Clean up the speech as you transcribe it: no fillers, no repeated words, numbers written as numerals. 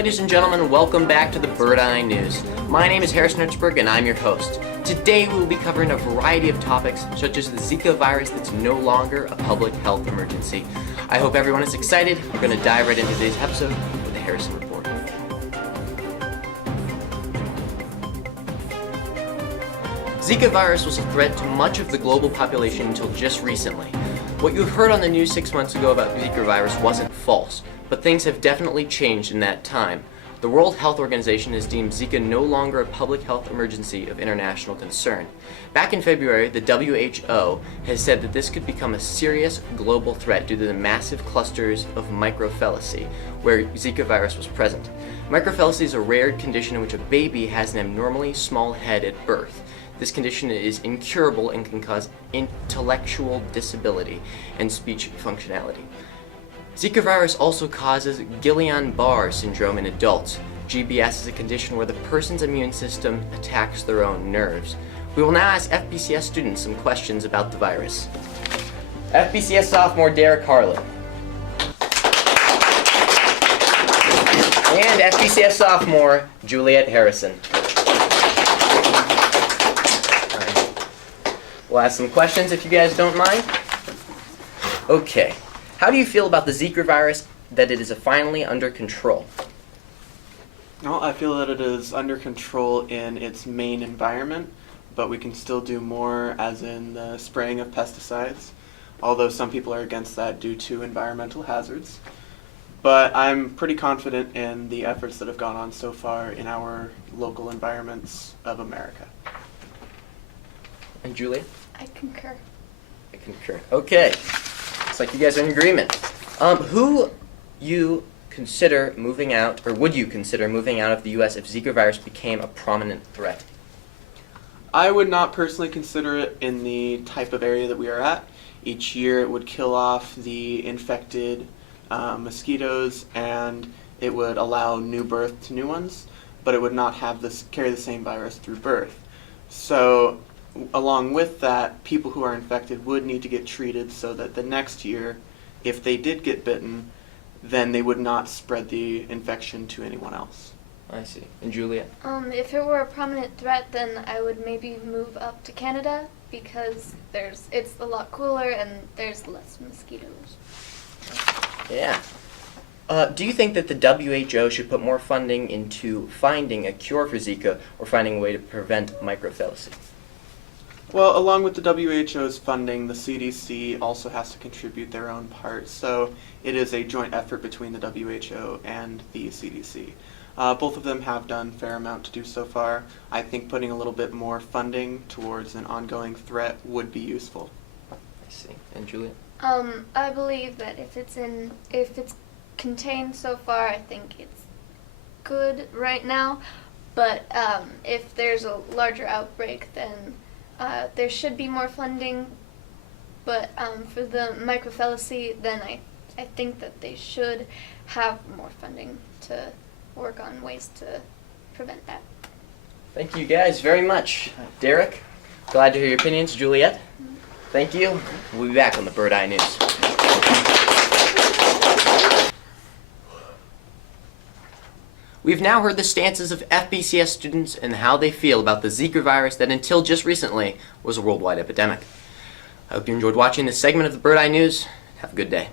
ladies and gentlemen, welcome back to the Bird Eye News. My name is Harrison Hertzberg and I'm your host. Today we will be covering a variety of topics such as the Zika virus that's no longer a public health emergency. I hope everyone is excited. We're going to dive right into today's episode with the Harrison Report. Zika virus was a threat to much of the global population until just recently. What you heard on the news 6 months ago about Zika virus wasn't false, but things have definitely changed in that time. The World Health Organization has deemed Zika no longer a public health emergency of international concern. Back in February, the WHO has said that this could become a serious global threat due to the massive clusters of microphthalate where Zika virus was present. Microphthalate is a rare condition in which a baby has an abnormally small head at birth. This condition is incurable and can cause intellectual disability and speech functionality. Zika virus also causes Guillain-Barré syndrome in adults. GBS is a condition where the person's immune system attacks their own nerves. We will now ask FBCS students some questions about the virus. FBCS sophomore Derek Harlan. And FBCS sophomore Juliet Harrison. We'll ask some questions if you guys don't mind. Okay. How do you feel about the Zika virus, that it is finally under control? Well, I feel that it is under control in its main environment, but we can still do more, as in the spraying of pesticides, although some people are against that due to environmental hazards. But I'm pretty confident in the efforts that have gone on so far in our local environments of America. And Julia? I concur. I concur. Okay. Looks like you guys are in agreement. Who you consider moving out, or would you consider moving out of the U.S. if Zika virus became a prominent threat? I would not personally consider it in the type of area that we are at. Each year it would kill off the infected mosquitoes and it would allow new birth to new ones, but it would not have carry the same virus through birth. So along with that, people who are infected would need to get treated so that the next year, if they did get bitten, then they would not spread the infection to anyone else. I see. And Julia? If it were a prominent threat, then I would maybe move up to Canada because it's a lot cooler and there's less mosquitoes. Yeah. Do you think that the WHO should put more funding into finding a cure for Zika or finding a way to prevent microphthalate? Well, along with the WHO's funding, the CDC also has to contribute their own part, so it is a joint effort between the WHO and the CDC. Both of them have done a fair amount to do so far. I think putting a little bit more funding towards an ongoing threat would be useful. I see. And Julia? I believe that if it's contained so far, I think it's good right now, but if there's a larger outbreak, then there should be more funding, but for the microphthalate, then I think that they should have more funding to work on ways to prevent that. Thank you guys very much. Derek, glad to hear your opinions. Juliet, thank you. We'll be back on the Bird Eye News. We've now heard the stances of FBCS students and how they feel about the Zika virus that until just recently was a worldwide epidemic. I hope you enjoyed watching this segment of the Bird Eye News. Have a good day.